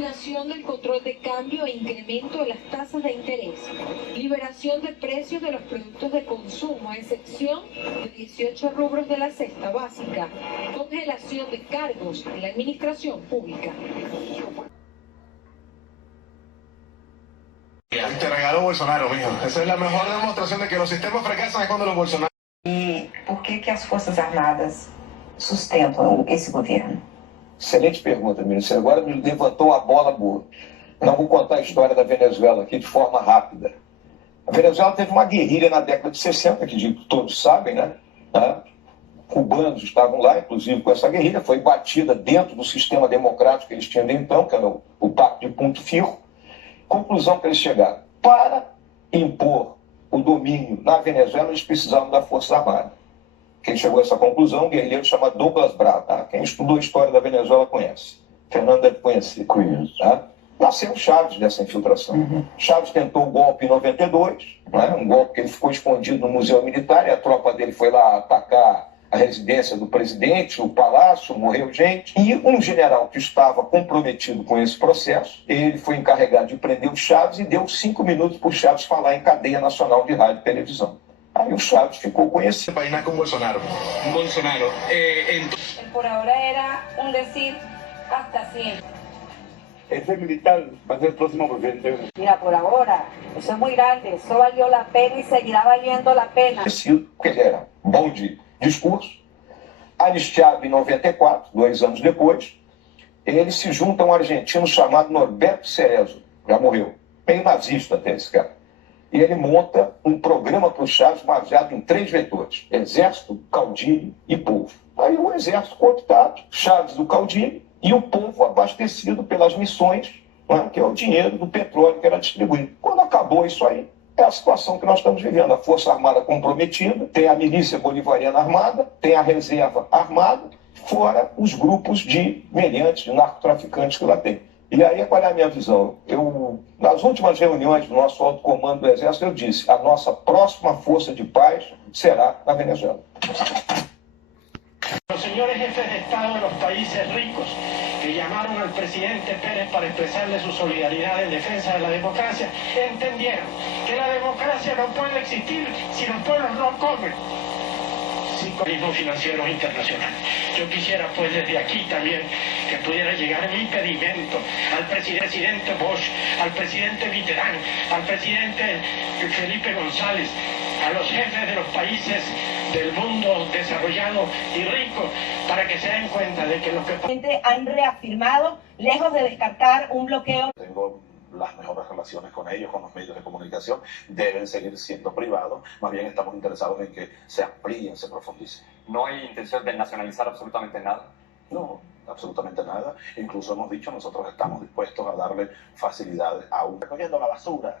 eliminación del control de cambio e incremento de las tasas de interés, liberación de precios de los productos de consumo, a excepción de 18 rubros de la cesta básica, congelación de cargos en la administración pública. Te regaló Bolsonaro, mijo. Esa es la mejor demostración de que los sistemas fracasan es cuando los Bolsonaro... E por que as Forças Armadas sustentam esse governo? Excelente pergunta, ministro. Você agora me levantou a bola boa. Não vou contar a história da Venezuela aqui de forma rápida. A Venezuela teve uma guerrilha na década de 60, que todos sabem, né? Cubanos estavam lá, inclusive, com essa guerrilha. Foi batida dentro do sistema democrático que eles tinham de então, que era o Pacto de Punto Fijo. Conclusão que eles chegaram. Para impor o domínio na Venezuela, eles precisavam da Força Armada. Quem chegou a essa conclusão, um guerrilheiro chamado Douglas Bravo. Tá? Quem estudou a história da Venezuela conhece. Fernando deve conhecer. Conheço. Tá? Nasceu Chávez dessa infiltração. Chávez tentou o golpe em 92, né? Um golpe que ele ficou escondido no Museu Militar, e a tropa dele foi lá atacar a residência do presidente, o palácio, morreu gente. E um general que estava comprometido com esse processo, ele foi encarregado de prender o Chávez e deu 5 minutos para o Chávez falar em cadeia nacional de rádio e televisão. Aí o Chávez ficou conhecido. Painar com Bolsonaro. Bolsonaro. Por ahora era un decir hasta 100. Ese militar va a ser el próximo presidente. Mira, por ahora, eso es muy grande, eso valió la pena y seguirá valiendo la pena. Porque ele era bom de discurso. Anistiado em 94, 2 anos depois, ele se junta a um argentino chamado Norberto Cerezo, já morreu, meio nazista até esse cara. E ele monta um programa para o Chávez baseado em 3 vetores: exército, caudilho e povo. Aí o exército cooptado, Chávez do caudilho, e o povo abastecido pelas missões, né, que é o dinheiro do petróleo que era distribuído. Quando acabou isso aí, é a situação que nós estamos vivendo. A Força Armada comprometida, tem a milícia bolivariana armada, tem a reserva armada, fora os grupos de meliantes, de narcotraficantes que lá tem. E aí, qual é a minha visão? Nas últimas reuniões do nosso alto comando do Exército, eu disse: a nossa próxima força de paz será na Venezuela. Los señores jefes de Estado de los países ricos que llamaron al presidente Pérez para expresarle su solidaridad en defensa de la democracia, entendieron que la democracia no puede existir si los pueblos no comen. Organismos financieros internacionales. Yo quisiera pues desde aquí también que pudiera llegar mi pedimento al presidente Bosch, al presidente Mitterrand, al presidente Felipe González, a los jefes de los países del mundo desarrollado y rico, para que se den cuenta de que los que Han reafirmado, lejos de descartar un bloqueo. Tengo las mejores relaciones con ellos, con los medios de comunicación, deben seguir siendo privados. Más bien estamos interesados en que se amplíen, se profundicen. ¿No hay intención de nacionalizar absolutamente nada? No, absolutamente nada. Incluso hemos dicho, nosotros estamos dispuestos a darle facilidades a un... Recogiendo la basura,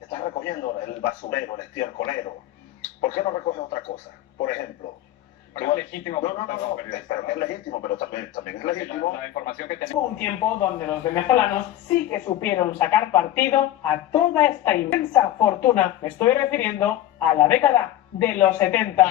estás recogiendo el basurero, el estiércolero. ¿Por qué no recoges otra cosa? Por ejemplo... Es legítimo. No, pero es legítimo, pero también es legítimo. La información que tenemos. Hubo un tiempo donde los venezolanos sí que supieron sacar partido a toda esta inmensa fortuna. Me estoy refiriendo a la década de los 70.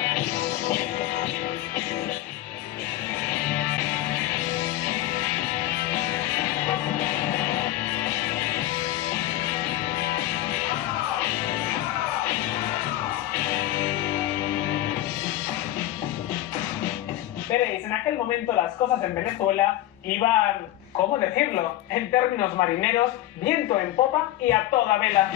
Veréis, en aquel momento las cosas en Venezuela iban, ¿cómo decirlo?, en términos marineros, viento en popa y a toda vela.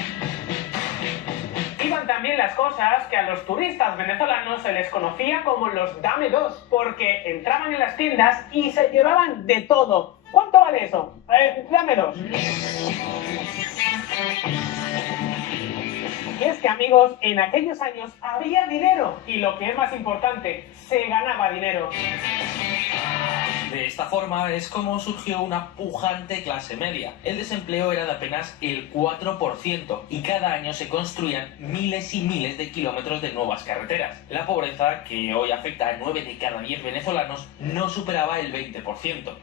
Iban también las cosas que a los turistas venezolanos se les conocía como los dame dos, porque entraban en las tiendas y se llevaban de todo. ¿Cuánto vale eso? Dame dos. Y es que, amigos, en aquellos años había dinero y, lo que es más importante, se ganaba dinero. De esta forma es como surgió una pujante clase media. El desempleo era de apenas el 4% y cada año se construían miles y miles de kilómetros de nuevas carreteras. La pobreza, que hoy afecta a 9 de cada 10 venezolanos, no superaba el 20%.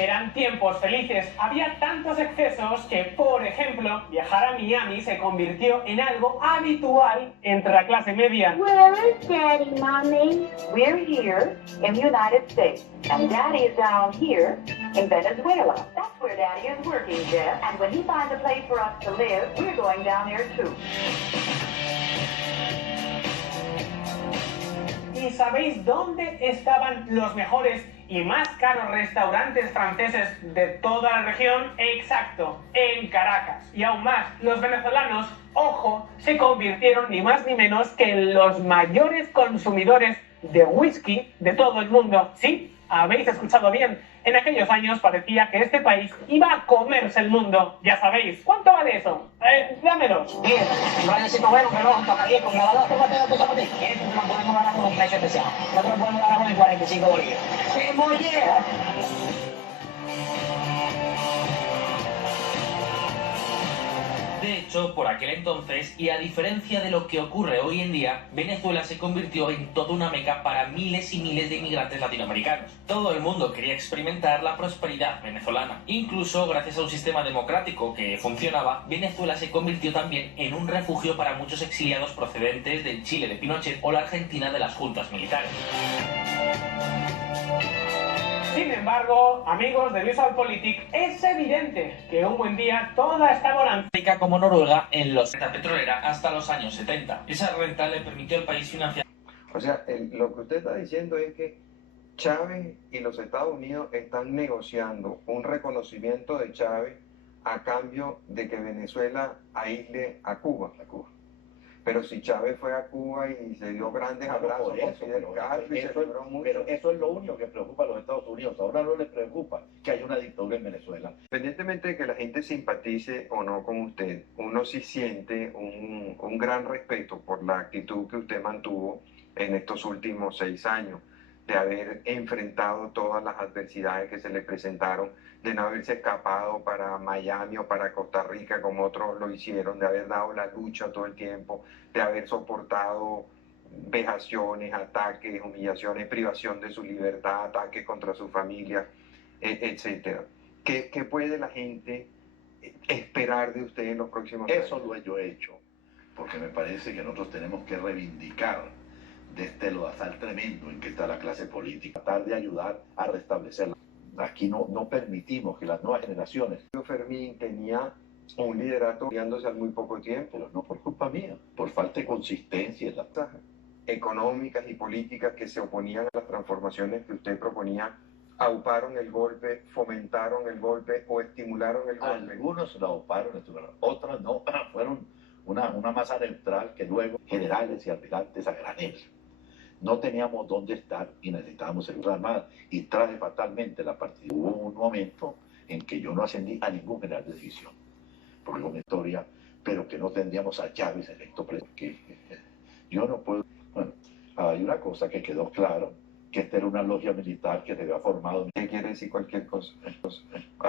Era eran tiempos felices. Había tantos excesos que, por ejemplo, viajar a Miami se convirtió en algo habitual entre la clase media. Where is Daddy, Mommy? We're here in the United States, and Daddy is down here in Venezuela. That's where Daddy is working, Jeff. And when he finds a place for us to live, we're going down there too. ¿Y sabéis dónde estaban los mejores y más caros restaurantes franceses de toda la región? Exacto, en Caracas. Y aún más, los venezolanos, ojo, se convirtieron ni más ni menos que en los mayores consumidores de whisky de todo el mundo. Sí, habéis escuchado bien. En aquellos años parecía que este país iba a comerse el mundo. Ya sabéis. ¿Cuánto vale eso? Dámelos. Mira, no necesito ver un reloj, un tocadillo, con grabador, ¿cómo te lo puso a ti? Esto lo podemos dar con un precio especial. Nosotros lo podemos dar con 45 bolívares. ¡Qué mollera! De hecho, por aquel entonces, y a diferencia de lo que ocurre hoy en día, Venezuela se convirtió en toda una meca para miles y miles de inmigrantes latinoamericanos. Todo el mundo quería experimentar la prosperidad venezolana. Incluso gracias a un sistema democrático que funcionaba, Venezuela se convirtió también en un refugio para muchos exiliados procedentes del Chile de Pinochet o la Argentina de las juntas militares. Sin embargo, amigos de VisualPolitik, es evidente que un buen día toda esta bonanza como Noruega en los renta petrolera hasta los años 70. Esa renta le permitió al país financiar. O sea, lo que usted está diciendo es que Chávez y los Estados Unidos están negociando un reconocimiento de Chávez a cambio de que Venezuela aísle a Cuba. Pero si Chávez fue a Cuba y se dio grandes abrazos con Fidel Castro y se celebró mucho. Pero eso es lo único que preocupa a los Estados Unidos. Ahora no les preocupa que haya una dictadura en Venezuela. Independientemente de que la gente simpatice o no con usted, uno sí siente un gran respeto por la actitud que usted mantuvo en estos últimos 6 años, de haber enfrentado todas las adversidades que se le presentaron, de no haberse escapado para Miami o para Costa Rica como otros lo hicieron, de haber dado la lucha todo el tiempo, de haber soportado vejaciones, ataques, humillaciones, privación de su libertad, ataques contra su familia, etc. ¿Qué puede la gente esperar de usted en los próximos años? Eso lo he yo hecho, porque me parece que nosotros tenemos que reivindicar de este lodazal tremendo en que está la clase política, tratar de ayudar a restablecerla. Aquí no permitimos que las nuevas generaciones... Fermín tenía un liderato guiándose al muy poco tiempo. Pero no por culpa mía, por falta de consistencia en las económicas y políticas que se oponían a las transformaciones que usted proponía, auparon el golpe, fomentaron el golpe o estimularon el golpe. Algunos la auparon, otras no, fueron una masa neutral que luego generales y almirantes a granel. No teníamos dónde estar y necesitábamos seguridad armada. Y traje fatalmente la partida. Hubo un momento en que yo no ascendí a ningún general de división, porque con historia, pero que no tendríamos a Chávez electo presidente. Yo no puedo... Bueno, hay una cosa que quedó claro, que esta era una logia militar que se había formado. ¿Qué quiere decir cualquier cosa?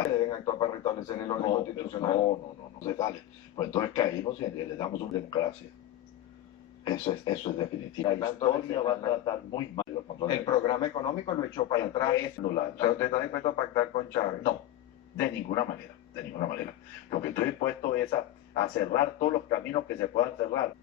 Deben actuar para restablecer el orden constitucional. No se sale. Pues entonces caímos y le damos una democracia. Eso es definitivo. La historia va a tratar muy mal. El programa económico lo echó para atrás. O sea, ¿usted está dispuesto a pactar con Chávez? No, de ninguna manera, de ninguna manera. Lo que estoy dispuesto es a cerrar todos los caminos que se puedan cerrar.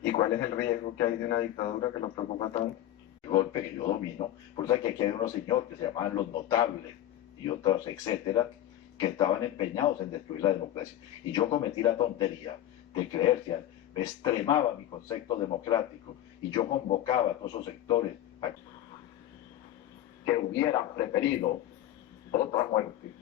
¿Y cuál es el riesgo que hay de una dictadura que lo preocupa tanto? El golpe que yo domino. Por eso es que aquí hay unos señores que se llamaban los notables y otros, etcétera, que estaban empeñados en destruir la democracia. Y yo cometí la tontería de creer, me extremaba mi concepto democrático y yo convocaba a todos esos sectores a que hubieran preferido otra muerte.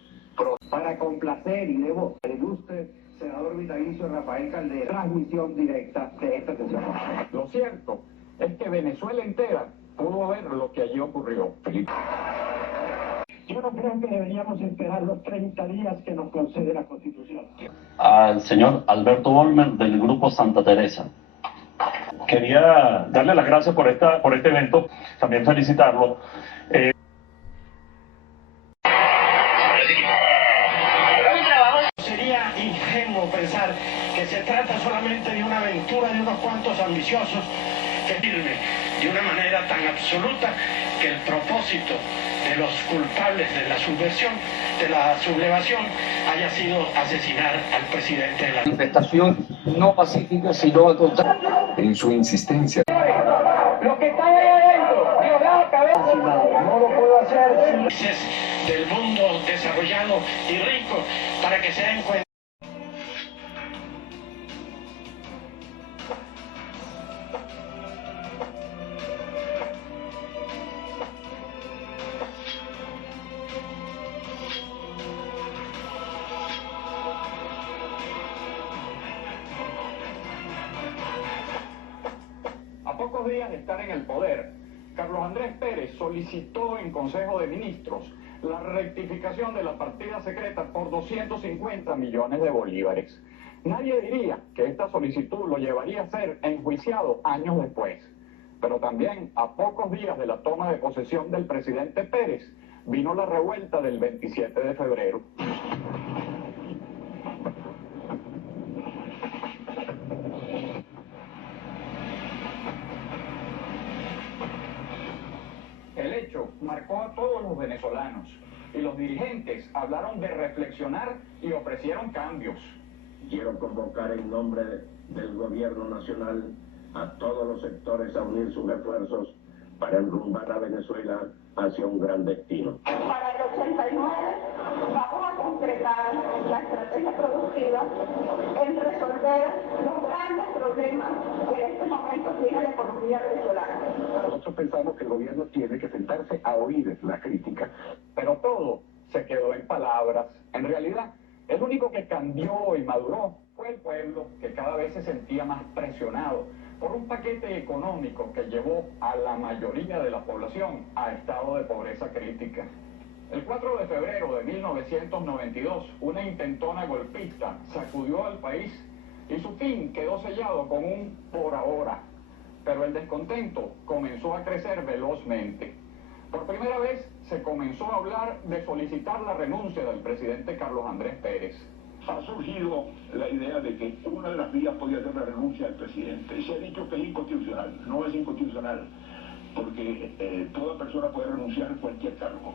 Para complacer y debo el ilustre senador vitalicio Rafael Caldera, transmisión directa de esta sesión. Lo cierto es que Venezuela entera pudo ver lo que allí ocurrió. Yo no creo que deberíamos esperar los 30 días que nos concede la Constitución. Al señor Alberto Bolmer del Grupo Santa Teresa. Quería darle las gracias por este evento, también felicitarlo. Sería ingenuo pensar que se trata solamente de una aventura de unos cuantos ambiciosos que firme de una manera tan absoluta que el propósito de los culpables de la subversión, de la sublevación, haya sido asesinar al presidente de la Manifestación no pacífica, sino al contrario. En su insistencia. Lo que está ahí adentro, Dios la cabeza. No lo puedo hacer. Del mundo desarrollado y rico, para que se den cuenta. A pocos días de estar en el poder, Carlos Andrés Pérez solicitó en Consejo de Ministros la rectificación de la partida secreta por 250 millones de bolívares. Nadie diría que esta solicitud lo llevaría a ser enjuiciado años después. Pero también, a pocos días de la toma de posesión del presidente Pérez, vino la revuelta del 27 de febrero. El hecho marcó a todos los venezolanos y los dirigentes hablaron de reflexionar y ofrecieron cambios. Quiero convocar en nombre del gobierno nacional a todos los sectores a unir sus esfuerzos para enrumbar a Venezuela hacia un gran destino. Para el 89 vamos a concretar la estrategia productiva en resolver los grandes problemas que en este momento tiene la economía venezolana. Nosotros pensamos que el gobierno tiene que sentarse a oír la crítica, pero todo se quedó en palabras. En realidad, el único que cambió y maduró fue el pueblo, que cada vez se sentía más presionado por un paquete económico que llevó a la mayoría de la población a estado de pobreza crítica. El 4 de febrero de 1992, una intentona golpista sacudió al país y su fin quedó sellado con un por ahora. Pero el descontento comenzó a crecer velozmente. Por primera vez se comenzó a hablar de solicitar la renuncia del presidente Carlos Andrés Pérez. Ha surgido la idea de que una de las vías podía ser la renuncia del presidente. Se ha dicho que es inconstitucional. No es inconstitucional, porque toda persona puede renunciar a cualquier cargo.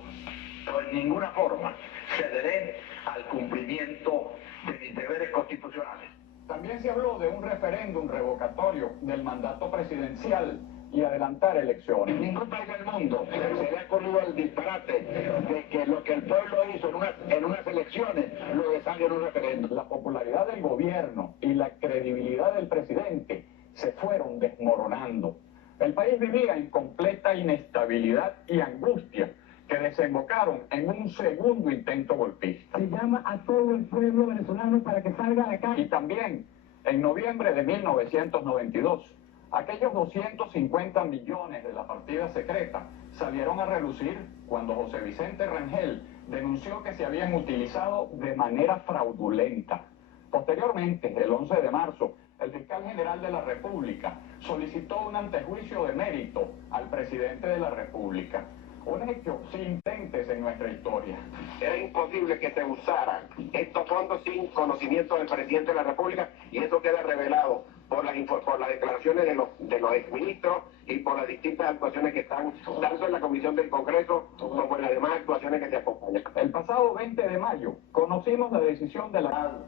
Pero en ninguna forma cederé al cumplimiento de mis deberes constitucionales. También se habló de un referéndum revocatorio del mandato presidencial y adelantar elecciones. Ningún país del mundo se le ha ocurrido el disparate de que lo que el pueblo hizo en unas elecciones lo deshaga en un referéndum. La popularidad del gobierno y la credibilidad del presidente se fueron desmoronando. El país vivía en completa inestabilidad y angustia que desembocaron en un segundo intento golpista. Se llama a todo el pueblo venezolano para que salga a la calle. Y también, en noviembre de 1992, aquellos 250 millones de la partida secreta salieron a relucir cuando José Vicente Rangel denunció que se habían utilizado de manera fraudulenta. Posteriormente, el 11 de marzo, el fiscal general de la República solicitó un antejuicio de mérito al presidente de la República. Un hecho sin precedentes en nuestra historia. Era imposible que se usaran estos fondos sin conocimiento del presidente de la República, y eso queda revelado por las declaraciones de los exministros y por las distintas actuaciones que están tanto en la Comisión del Congreso como en las demás actuaciones que se acompañan. El pasado 20 de mayo conocimos la decisión de la...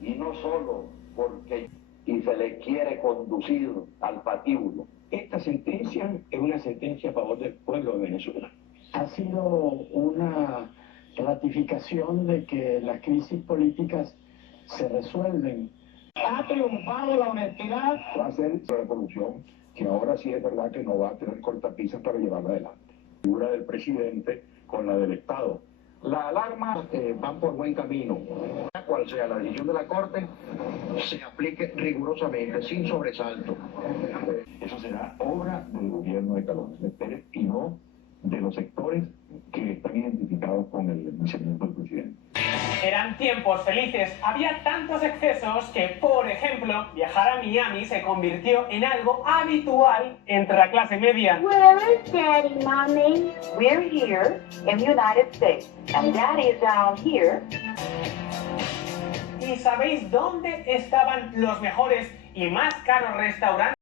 Y no solo porque se le quiere conducir al patíbulo. Esta sentencia es una sentencia a favor del pueblo de Venezuela. Ha sido una ratificación de que las crisis políticas se resuelven. Ha triunfado la honestidad. Va a ser la revolución, que ahora sí es verdad que no va a tener cortapisas para llevarla adelante. La figura del presidente con la del Estado. Las alarmas van por buen camino. Cual sea la decisión de la Corte, se aplique rigurosamente, sin sobresalto. Eso será obra del gobierno de Carlos Andrés Pérez y no de los sectores que están identificados con el enjuiciamiento del presidente. Eran tiempos felices. Había tantos excesos que, por ejemplo, viajar a Miami se convirtió en algo habitual entre la clase media. Where is Daddy, Mommy? We're here in the United States, and Daddy is down here. ¿Y sabéis dónde estaban los mejores y más caros restaurantes?